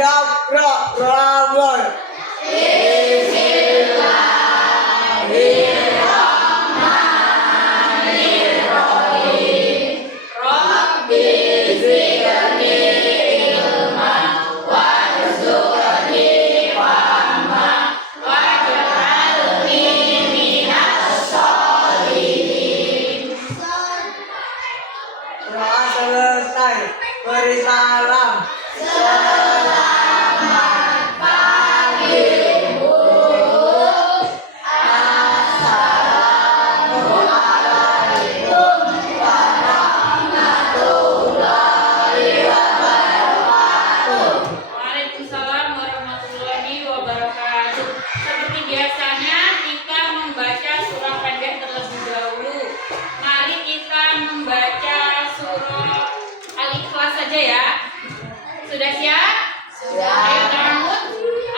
Siap, bro. Ramon. Doa selesai. Beri salam. Waalaikumsalam warahmatullahi wabarakatuh. Seperti biasanya kita membaca surah pendek terlebih dahulu. Mari kita membaca surah Al-Ikhlas saja ya. Sudah siap? Sudah. Ayo Mahmud.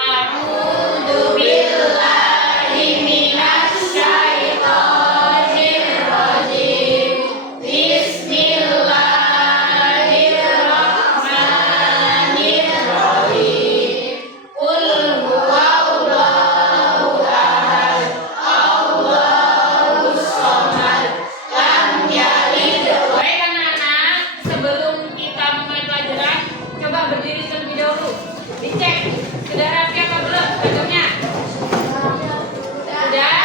A'udzu billahi minasy syaithanir rajim. Bismillahirrahmanirrahim. Qul huwallahu ahad. Allahus samad. Lam yalid. Baik anak-anak, sebelum kita mulai pelajaran, coba berdiri terlebih dahulu. Dicek sudah rapi apa belum bajunya? Sudah?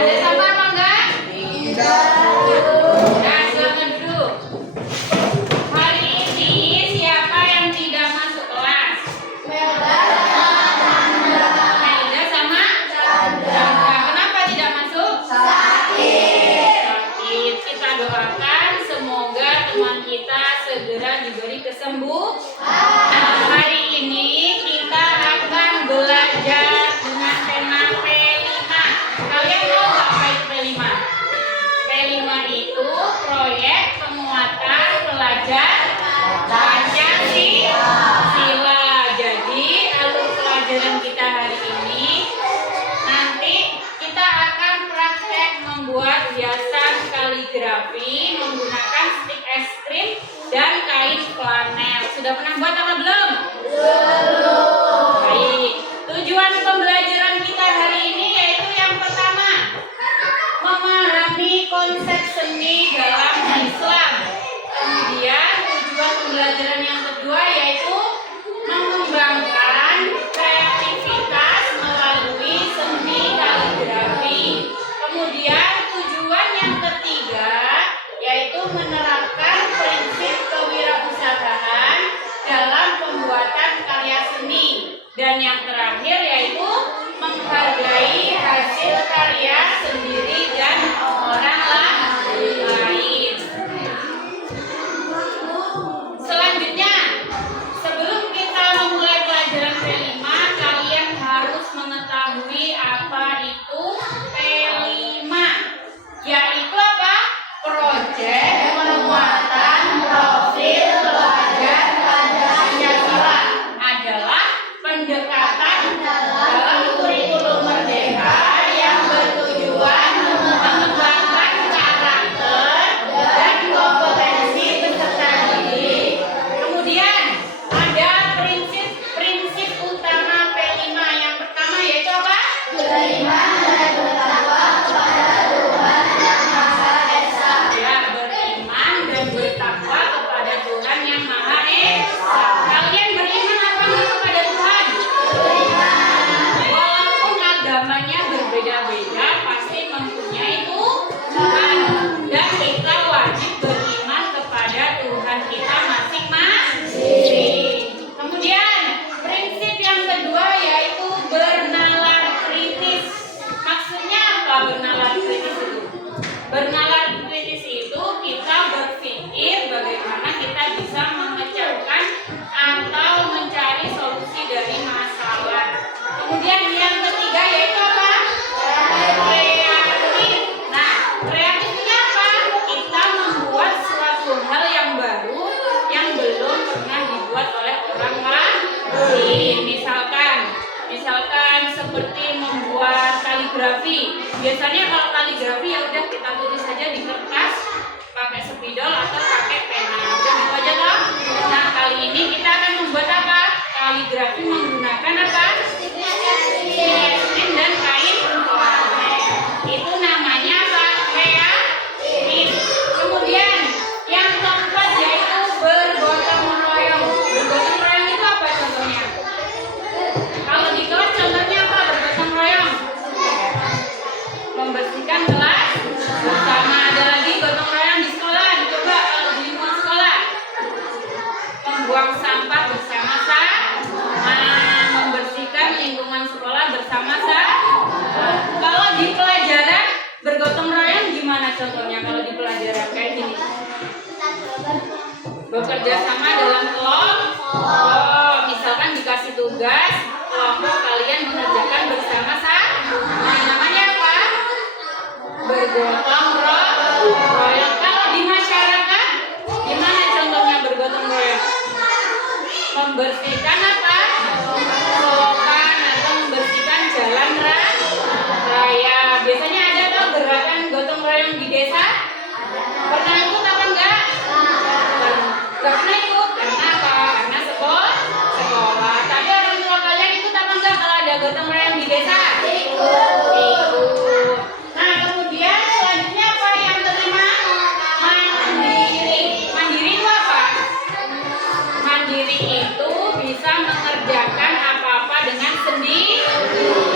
Ada sampah apa enggak? Tidak. Nah, silakan duduk. Hari ini siapa yang tidak masuk kelas? Melda sama Chandra. Kenapa tidak masuk? Sakit. Kita doakan semoga teman kita segera diberi kesembuhan. Hari ini kita akan belajar dengan tema P5. Kalian tahu nggak apa itu P5? P5 itu proyek penguatan pelajar Pancasila. Jadi alur pelajaran kita hari ini nanti kita akan praktek membuat hiasan kaligrafi menggunakan stik es krim dan kain flanel. Sudah pernah buat apa belum? Belum. Baik. Tujuan pembelajaran kita hari ini yaitu yang pertama, memahami konsep seni dalam Islam. Kemudian tujuan pembelajaran yang kedua yaitu mengembangkan kreativitas melalui seni kaligrafi. Kemudian tujuan yang ketiga yaitu menerapkan prinsip kewirausahaan dalam pembuatan karya seni. Dan yang terakhir yaitu menghargai hasil karya sendiri dan orang lain. Selanjutnya, sebelum kita memulai pelajaran P5, kalian harus mengetahui apa itu P5. Yaitu apa? Proyek penguatan profil pelajar Pancasila adalah pendekatan dalam kurikulum merdeka yang bertujuan mengembangkan karakter dan kompetensi peserta didik. Kemudian ada prinsip utama P5. Yang pertama yaitu apa? Beriman dan bertakwa kepada Tuhan Yang Maha Esa. Ya, beriman dan bertakwa kepada Tuhan Yang Maha Esa. Kalian beriman apa enggak kepada Tuhan? Beriman. Walaupun agamanya berbeda-beda, pasti mempunyai Tuhan. Dan kita wajib beriman kepada Tuhan kita masing-masing. Kemudian prinsip yang kedua yaitu bernalar kritis. Maksudnya apa bernalar kritis itu? Bernalar kritis itu kita berpikir bagaimana kita bisa memecahkan atau mencari solusi dari masalah. Kemudian yang ketiga yaitu apa? Kreatif. Nah, kreatif ini apa? Kita membuat suatu hal yang baru yang belum pernah dibuat oleh orang lain. Misalkan seperti membuat kaligrafi. Biasanya kalau kaligrafi ya udah kita tulis saja di kertas pakai spidol atau pakai pena. Udah gitu aja toh. Nah, kali ini kita akan membuat apa? Kaligrafi kaligrafi menggunakan apa? Semen dan kain warna. Itu namanya apa? Kreatif. Kemudian yang keempat yaitu bergotong royong. Bergotong royong itu apa contohnya? Kalau di kelas contohnya apa bergotong royong? Membersihkan kelas bersama. Ada lagi gotong royong di sekolah. Coba kalau di lingkungan sekolah, membuang sampah bersama-sama, membersihkan lingkungan sekolah bersama-sama. Kalau di pelajaran bergotong royong gimana contohnya? Kalau di pelajaran kayak gini, bekerja sama dalam kelompok. Misalkan dikasih tugas, kelompok kalian mengerjakan bersama-sama. Namanya apa? Bergotong royong. Kalau di masyarakat gimana contohnya bergotong royong? Membersihkan apa? Selokan atau membersihkan jalan raya. Biasanya ada tuh gerakan gotong royong di desa. Pernah ikut apa enggak? Enggak pernah ikut. Karena apa? Karena sekolah. Tapi orang tua kalian ikut apa enggak kalau ada gotong royong di desa? Ikut. Nah, kemudian selanjutnya apa yang kelima? Mandiri. Mandiri itu apa? Mandiri itu bisa mengerjakan apa-apa dengan sendiri.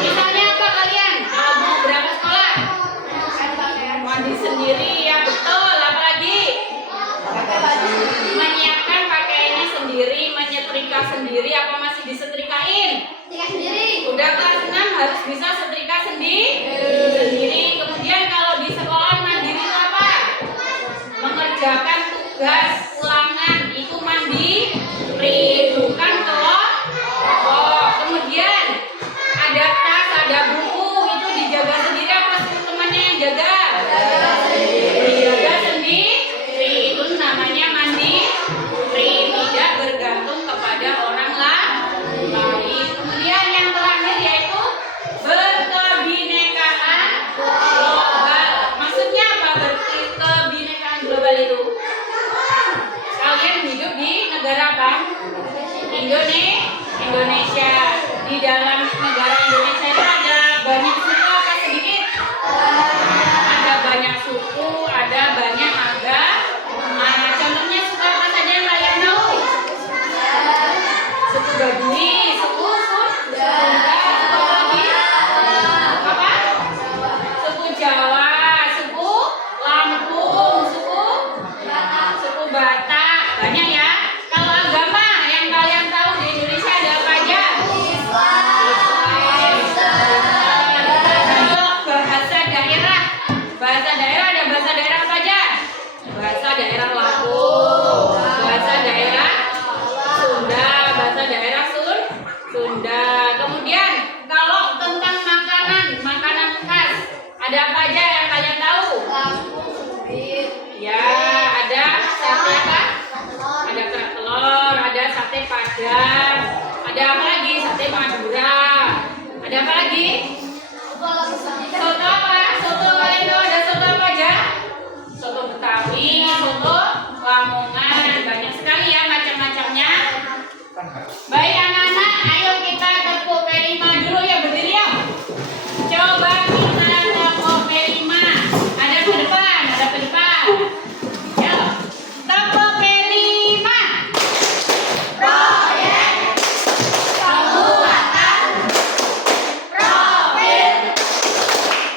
Misalnya apa kalian? Kalau mau berangkat sekolah? Mandi sendiri, ya betul. Apalagi? Menyiapkan pakaiannya sendiri, menyetrika sendiri, apa masih disetrikain? Udah kelas 6 harus bisa setrika sendiri. Kemudian kalau di sekolah mandiri itu apa? Mengerjakan tugas ulangan, itu mandiri, bukan kelompok. Kemudian ada tas, ada buku, itu dijaga sendiri apa suruh temannya yang jaga? Dijaga sendiri, itu namanya mandiri, tidak bergantung kepada orang lain. Kemudian yang terakhir yaitu berkebinekaan global. Maksudnya apa berkebinekaan global itu? Kalian hidup di negara apa? Indonesia. Di dalam negara Indonesia itu ada banyak suku apa sedikit? Ada banyak suku, ada banyak agama. Contohnya suku apa saja yang kalian tahu? Suku Baduy, suku Sunda, suku lagi apa? Suku Jawa, suku Lampung, suku Batak. Banyak ya. Kalau agama yang kalian tahu di Indonesia ada apa aja? Kalau bahasa daerah ada bahasa daerah apa aja? Bahasa daerah Lampung, bahasa daerah Sunda, bahasa daerah Sunda. Kemudian kalau tentang makanan khas, ada apa aja yang kalian tahu? Ya, ada sate apa? Ada kerak telur, ada sate Padang, ada apa lagi? Sate Madura. Ada apa lagi? Soto apa? Soto kalian tahu ada soto apa aja? Soto Betawi, soto Lamongan, banyak sekali ya macam-macamnya. Baik anak-anak, ayo kita ke P5 dulu ya, berdiri ya. Coba kita ke P5. Ada ke depan, Yuk, toko P5. Proyek pembuatan profil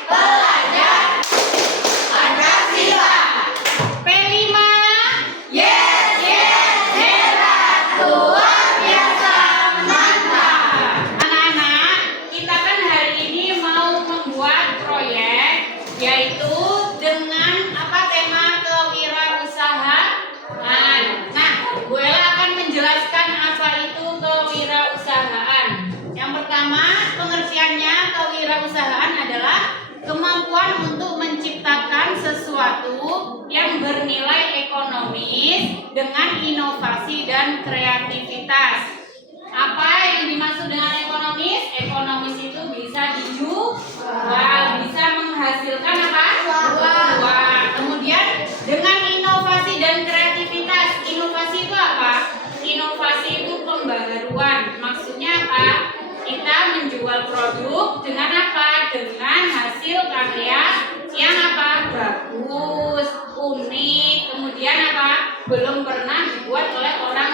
pelajar Pancasila. P5. Yes, hebat, luar biasa, mantap. Anak-anak, kita kan hari ini mau membuat proyek, yaitu dengan apa tema kewirausahaan. Nah, Bu Ella akan menjelaskan apa itu kewirausahaan. Yang pertama, pengertiannya kewirausahaan adalah kemampuan untuk menciptakan sesuatu yang bernilai ekonomis dengan inovasi dan kreativitas. Apa yang dimaksud dengan ekonomis? Ekonomis itu bisa dijual, bisa menghasilkan apa? Uang. Kemudian dengan inovasi dan kreativitas. Inovasi itu apa? Inovasi itu pembaharuan. Maksudnya produk dengan apa? Dengan hasil karya yang apa? Bagus, unik, kemudian apa? Belum pernah dibuat oleh orang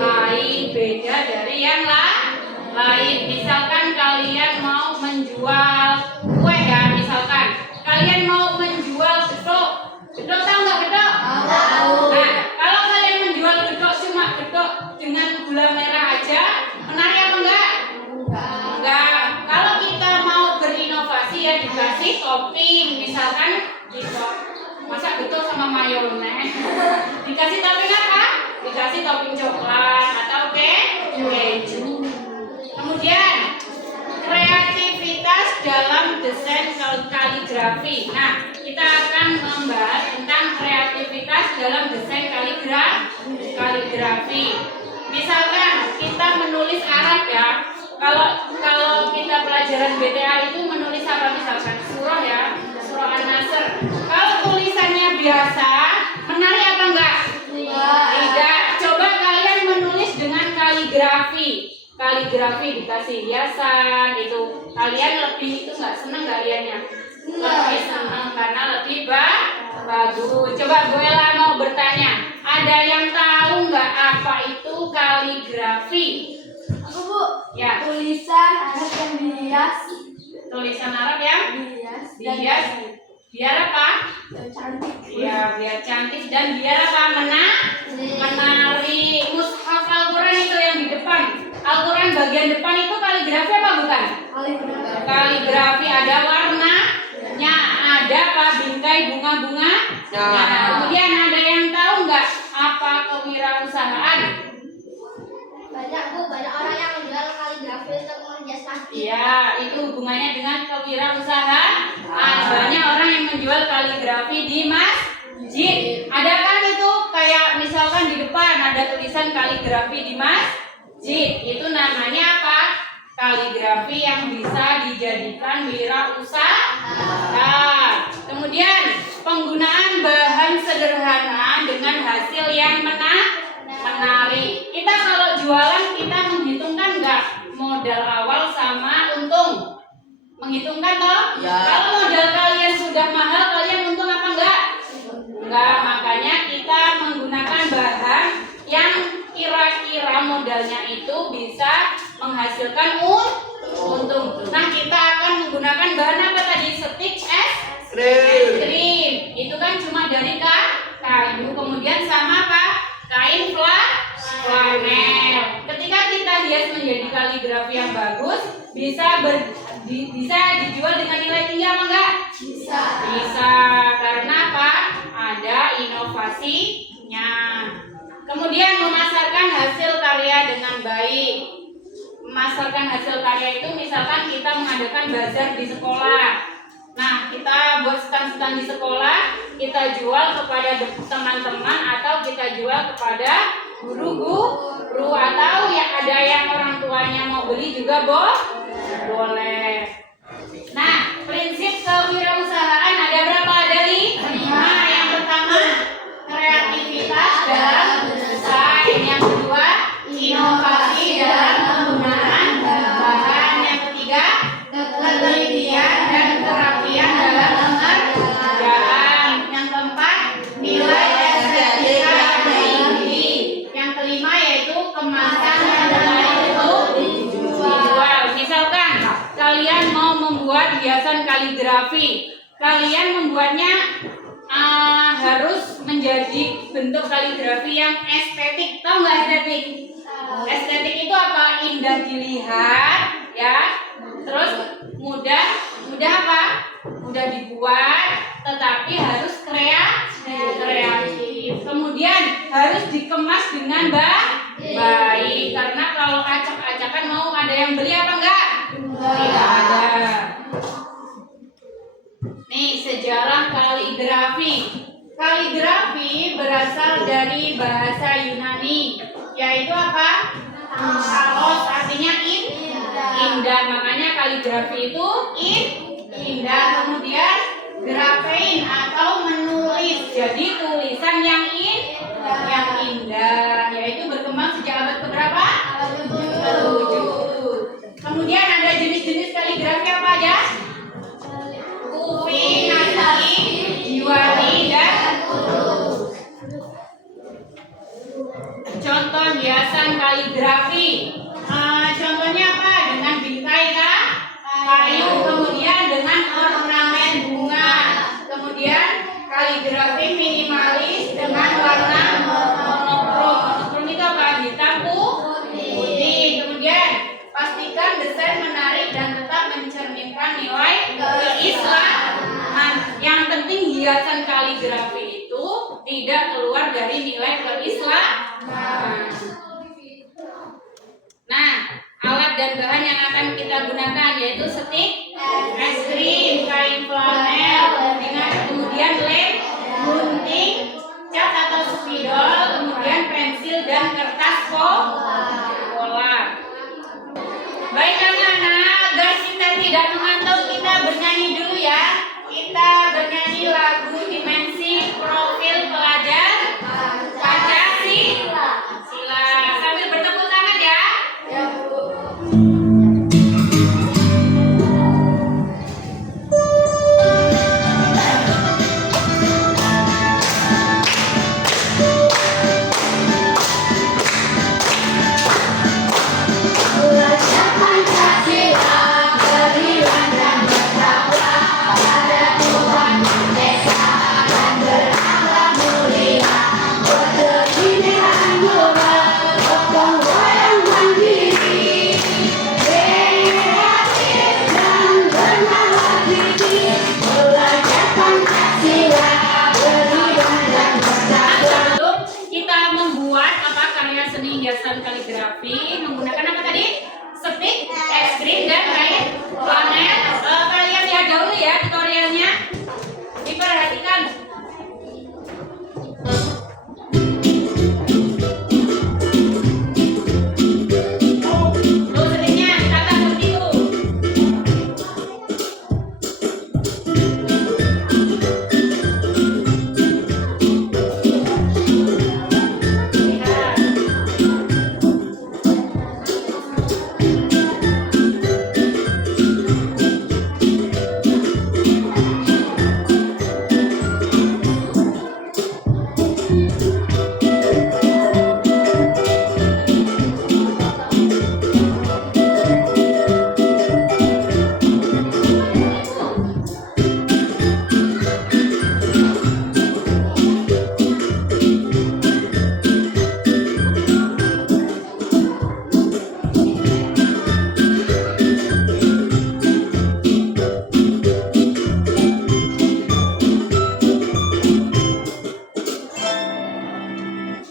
lain, beda dari yang lain. Misalkan kalian mau menjual kue ya, misalkan kalian mau menjual getuk. Getuk tahu nggak getuk? Tahu. Nah, kalau kalian menjual getuk cuma getuk dengan gula merah aja, menarik apa enggak? Enggak. Kalau kita mau berinovasi ya dikasih topping, misalkan gitu. Masa getuk sama mayones? Dikasih topping apa? Dikasih topping coklat atau keju. Kemudian kreativitas dalam desain kaligrafi. Nah, kita akan membahas tentang kreativitas dalam desain kaligrafi. Misalkan kita menulis Arab ya. Kalau kita pelajaran BTA itu menulis apa, misalkan surah ya, surah An-Nasr. Kalau tulisannya biasa, menarik apa enggak? Tidak. Coba kalian menulis dengan kaligrafi. Kaligrafi dikasih hiasan itu, kalian lebih itu nggak seneng nggak liannya? Lebih seneng karena lebih bagus. Coba Bu Ella mau bertanya, ada yang tahu nggak apa itu kaligrafi? Aku Bu. Ya. Tulisan Arab yang dihias. Tulisan Arab yang dihias. Biar apa? Biar cantik. Ya, biar cantik dan biar apa? Menarik. Mushaf Al-Quran itu yang di depan. Al-Quran bagian depan itu kaligrafi apa bukan? Kaligrafi, ada warnanya, ada apa? Bingkai bunga-bunga. Nah, kemudian ada yang tahu nggak apa kewirausahaan? Banyak Bu, banyak orang yang menjual kaligrafi untuk menghias masjid. Iya, itu hubungannya dengan kewirausahaan. Banyak orang yang menjual kaligrafi di masjid. Ada kan itu kayak misalkan di depan ada tulisan kaligrafi di masjid. Itu namanya apa? Kaligrafi yang bisa dijadikan wirausaha. Kemudian penggunaan bahan sederhana dengan hasil yang menarik. Kita kalau jualan kita menghitungkan nggak modal awal sama untung? Menghitungkan toh? Ya. Kalau modal kalian sudah mahal, kalian untung apa enggak? Enggak, makanya kita menggunakan bahan yang kira-kira modalnya itu bisa menghasilkan untung. Nah, kita akan menggunakan bahan apa tadi? Stik es krim. Itu kan cuma dari kayu, kemudian sama apa? Kain flanel. Ketika kita hias menjadi kaligrafi yang bagus, bisa dijual dengan nilai tinggi apa enggak? Bisa, karena apa? Ada inovasinya. Kemudian memasarkan hasil karya dengan baik. Memasarkan hasil karya itu misalkan kita mengadakan bazar di sekolah. Nah, kita buat stand-stand di sekolah, kita jual kepada teman-teman atau kita jual kepada guru-guru atau ya ada yang orang tuanya mau beli juga boleh. Nah, prinsip kewirausahaan ada berapa? Ada 5. Yang pertama, kreativitas dalam desain. Yang kedua, inovasi dalam penggunaan bahan. Yang ketiga, ketelitian dan kerapian dalam pengerjaan. Yang keempat, nilai estetika yang tinggi. Yang kelima yaitu kemasan yang layak untuk dijual. Misalkan kalian mau membuat hiasan kaligrafi, kalian membuatnya harus menjadi bentuk kaligrafi yang estetik. Tahu nggak estetik? Estetik itu apa? Indah dilihat, ya. Terus mudah apa? Mudah dibuat, tetapi harus kreatif. Kemudian harus dikemas dengan baik, karena kalau acak-acakan mau ada yang beli apa enggak? Tidak ada. Nih, sejarah kaligrafi. Kaligrafi berasal dari bahasa Yunani, yaitu apa? Kalos, artinya indah. Makanya kaligrafi itu indah. Kemudian grafein atau menulis. Jadi tulisan yang indah, yaitu berkembang sejak abad keberapa? 7. Kemudian ada jenis-jenis contoh hiasan kaligrafi. Contohnya apa? Dengan bingkai kayu, kemudian dengan ornamen bunga, kemudian kaligrafi minimalis dengan warna monokrom. Monokrom itu apa? Hitam putih. Kemudian pastikan desain menarik dan tetap mencerminkan nilai keislaman. Yang penting hiasan kaligrafi itu tidak keluar dari nilai keislaman. Nah, alat dan bahan yang akan kita gunakan yaitu stik, es krim, kain flanel, kemudian lem, gunting, cat atau spidol, kemudian pensil dan kertas polar. Baik anak-anak, agar kita tidak mengantuk, kita bernyanyi dulu ya. Kita bernyanyi lagu Dimensi Profil Pelajar Pancasila. Sambil bertepuk tangan ya. Belajar Pancasila, beriman dan bertakwa pada Tuhan Yang Esa dan berakhlak mulia, berdiri global, gotong royong mandiri, kreatif dan bernalar diri. Belajar Pancasila, beriman dan bertakwa. Sebelum kita membuat karya seni hiasan kaligrafi menggunakan apa tadi? Stik, es krim dan kain flanel. Kalian lihat dulu ya tutorialnya. Diperhatikan. Tuh stiknya ditata seperti itu. Lihat.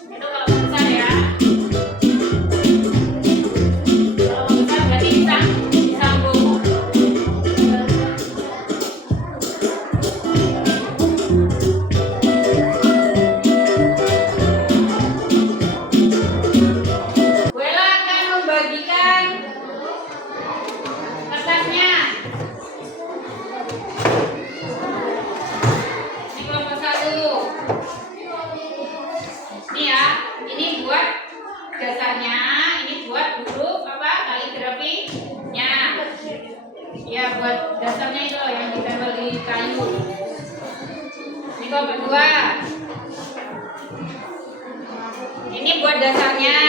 Itu kalau besar ya. Kalau besar berarti disambung. Bu Ella akan membagikan kertasnya. Ini kelompok 1. Ini ya, ini buat dasarnya, ini buat huruf apa? Kaligrafinya. Ya, buat dasarnya itu yang ditempel di kayu. Ini kelompok 2. Ini buat dasarnya.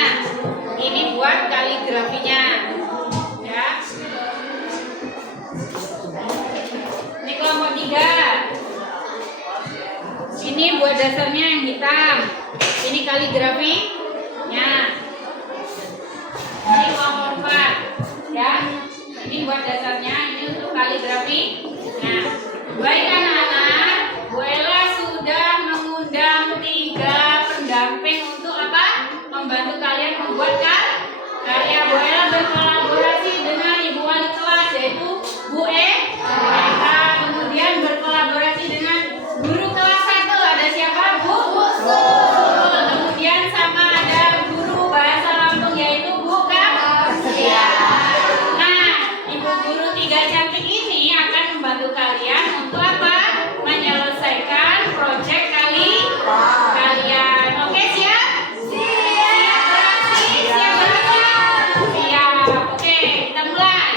Ini buat kaligrafinya. Ya. Ini kelompok 3. Ini buat dasarnya yang hitam. Ini kaligrafinya. Ini kelompok 4 ya. Ini buat dasarnya, ini untuk kaligrafinya. Baik anak-anak, Bu Ella sudah mengundang 3 pendamping untuk apa? Membantu kalian membuat karya. Bu Ella berkolaborasi dengan Ibu Wali kelas yaitu Bu Eka. Kemudian berkolaborasi dengan guru kelas 1. Ada siapa, Bu? Kemudian sama ada guru bahasa Lampung yaitu Bu Kasia. Nah, Ibu guru 3 cantik ini akan membantu kalian untuk apa? Menyelesaikan proyek kalian. Oke, siap? Siap beraksi? Siap beraksi? Siap. Oke, kita mulai.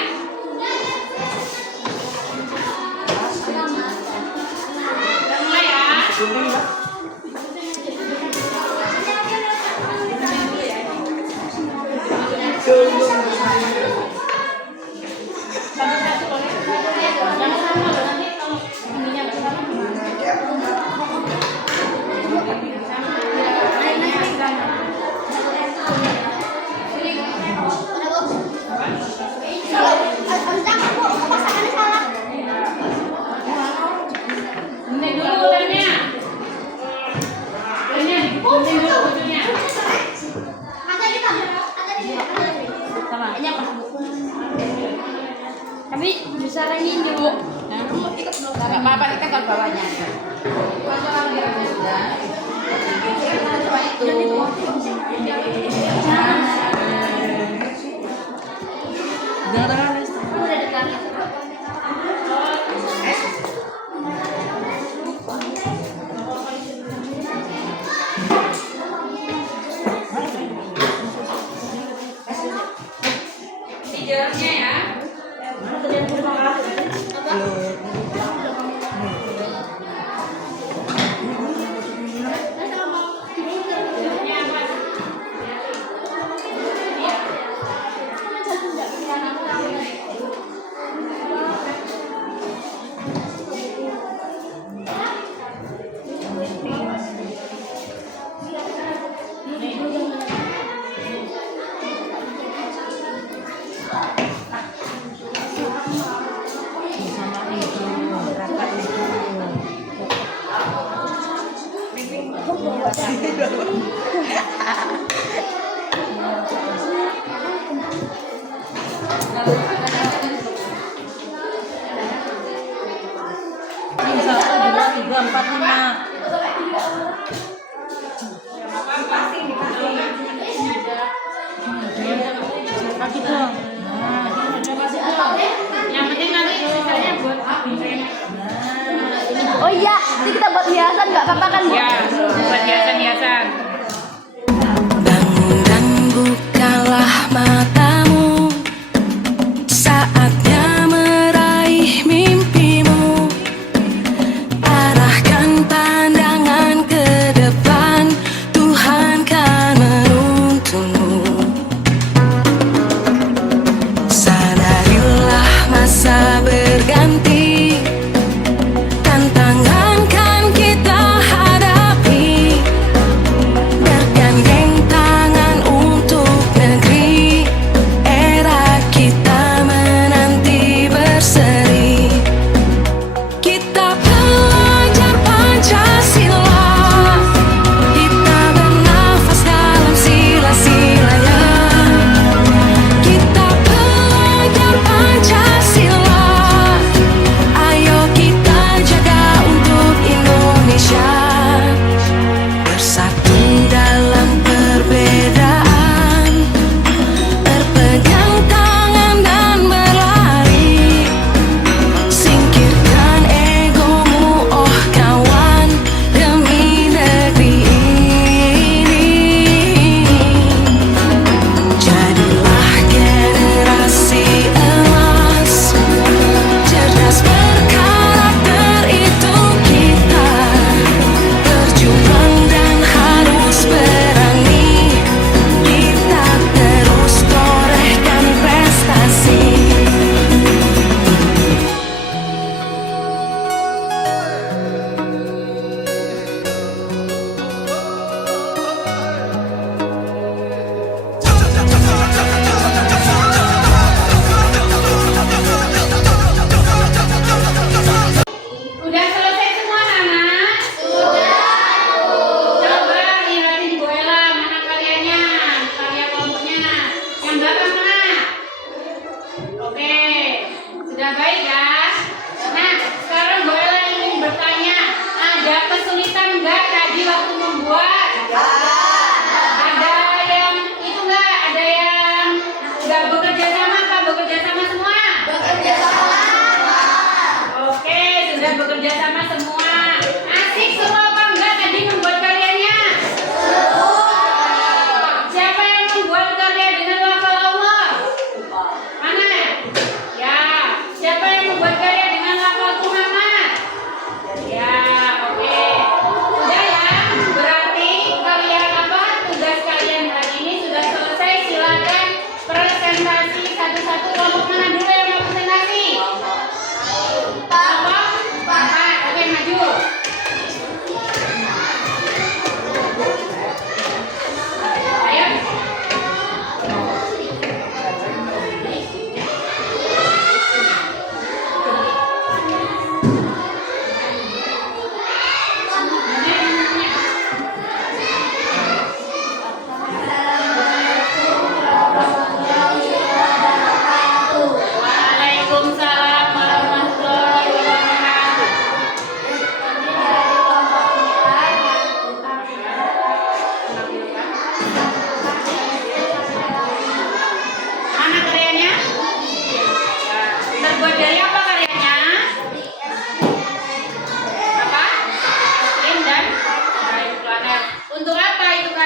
gunting dulu ujungnya. Ada kita. Ada di sini. Sama. Ini apa? Kami bisa lagi nih, Bu. Nah, kamu ikut dulu. Nggak apa-apa, kita kan bawahnya. Kalau kamu dirasa sudah. Dan itu. Udah dekat. Tijernya ya. Tijernya apa? Ini 1, 2, 3, 4, 5. Kaki dong. Yang penting nanti sisanya buat Oh iya, ini kita buat hiasan nggak apa-apa kan, Bu? ya, buat hiasan-hiasan. Bangun dan bukalah matamu, saatnya meraih mimpimu. Arahkan pandangan ke depan, Tuhan kan menuntunmu. Sadarilah masa berganti, tantangan kan kita hadapi.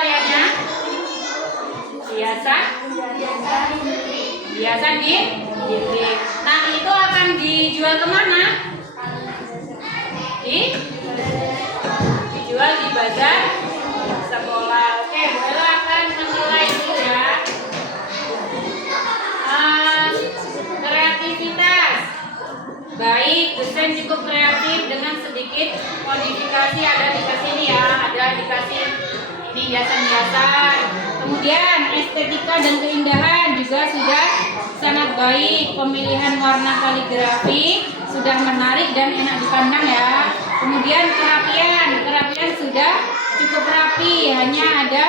pakaiannya? Biasa di dinding. Nah, itu akan dijual kemana? Dijual di bazar sekolah. Oke, Bella akan menilai dulu ya. Kreativitas. Baik, dosen cukup kreatif dengan sedikit modifikasi. Ada dikasih ini ya, ada dikasih ini hiasan-hiasan. Kemudian estetika dan keindahan juga sudah sangat baik. Pemilihan warna kaligrafi sudah menarik dan enak dipandang ya. Kemudian kerapian sudah cukup rapi, hanya ada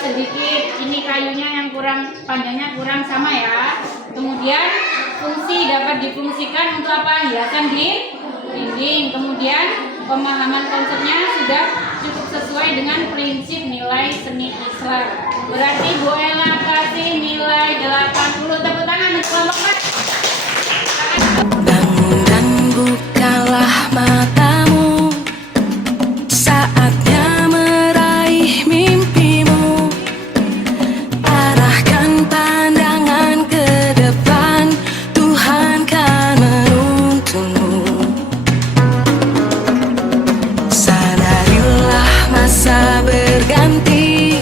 sedikit ini kayunya yang kurang, panjangnya kurang sama ya. Kemudian fungsi dapat difungsikan untuk apa? Hiasan di dinding. Kemudian pemahaman konsepnya sudah cukup sesuai dengan prinsip nilai seni Islam. Berarti Bu Ella kasih nilai 80. Tepuk tangan untuk kelompok. Bangun dan bukalah matamu, saatnya meraih mimpimu. Arahkan pandangan ke depan, Tuhan kan menuntunmu. Sadarilah masa berganti,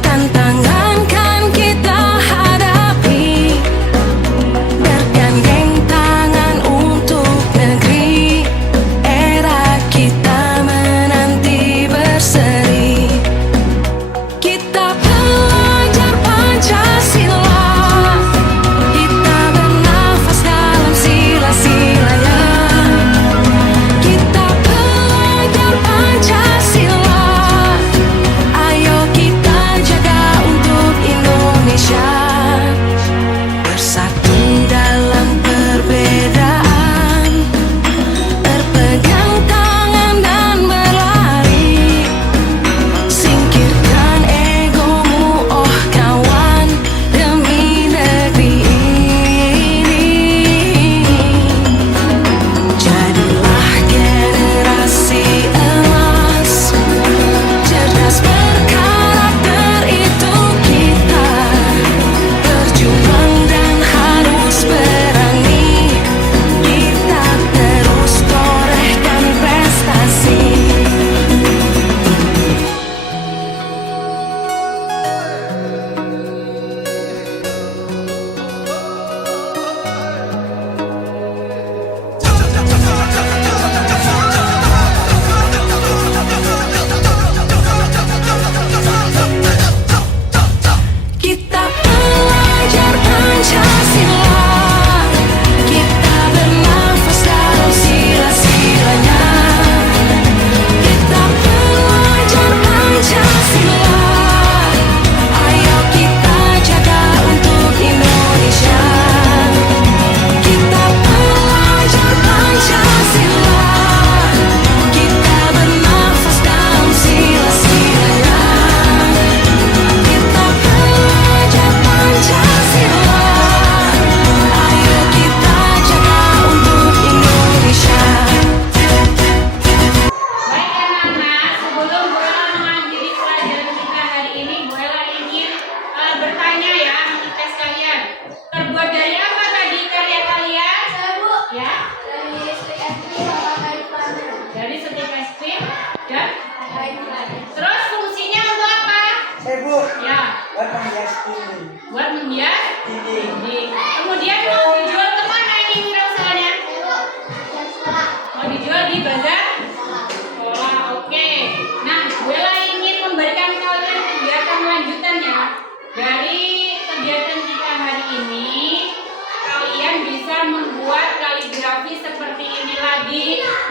tantangan kan kita hadapi. Bergandeng tangan untuk negeri, era kita menanti berseri. Kita pelajar Pancasila, kita bernafas dalam sila-silanya. Kita pelajar Pancasila, ayo kita jaga untuk Indonesia. Bersatu dalam perbedaan, berpegang tangan dan berlari. Singkirkan egomu, oh kawan, demi negeri ini. Jadilah generasi emas, cerdas berkarakter itu kita. Berjuang dan harus berani, kita terus torehkan prestasi. Kita pelajar Pancasila, kita bernafas dalam sila-silanya. Kita pelajar Pancasila, ayo kita jaga untuk Indonesia. Kita pelajar Pancasila, kita bernafas dalam sila-silanya. Kita pelajar Pancasila, ayo kita jaga untuk Indonesia. Baik anak-anak, sebelum Bu Ella mengakhiri pelajaran kita hari ini, Bu Ella ingin bertanya ya, mengetes kalian. Terbuat dari apa tadi karya kalian? Ya, Dari stick es krim sama kain planet. dari stick es krim dan terus fungsinya untuk apa? Bu, Ya, buat menghias dinding. buat menghias Dinding. dinding. Kemudian mau dijual kemana ini wirausahanya? Dan sekolah. Mau dijual di bazar sekolah. Oke. Nah, Bu Ella ingin memberikan kalian kegiatan lanjutan ya. Dari kegiatan kita hari ini, kalian bisa membuat kaligrafi seperti ini lagi,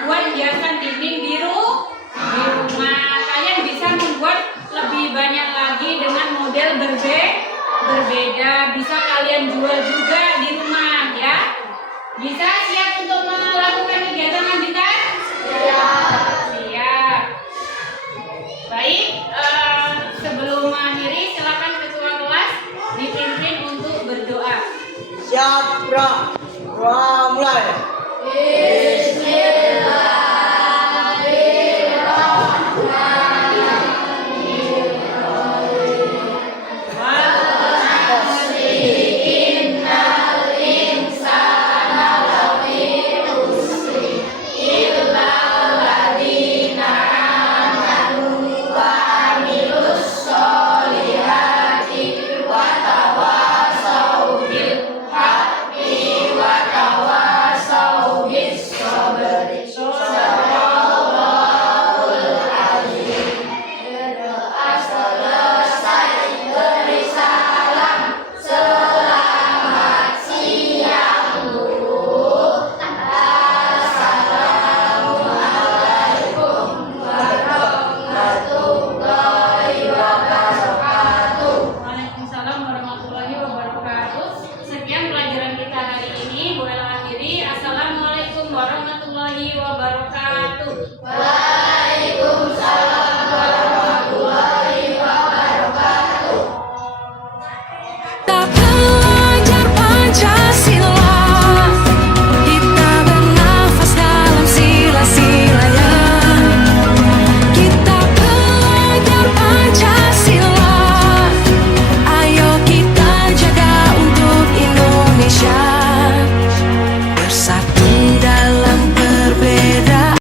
buat hiasan dinding biru di rumah. Kalian bisa membuat lebih banyak lagi dengan model berbeda. Bisa kalian jual juga di rumah ya. Bisa siap untuk melakukan kegiatan lanjutan? Siap. Baik, sebelum mengakhiri silakan ketua kelas dipimpin untuk berdoa. Siap, Bro. Mulai.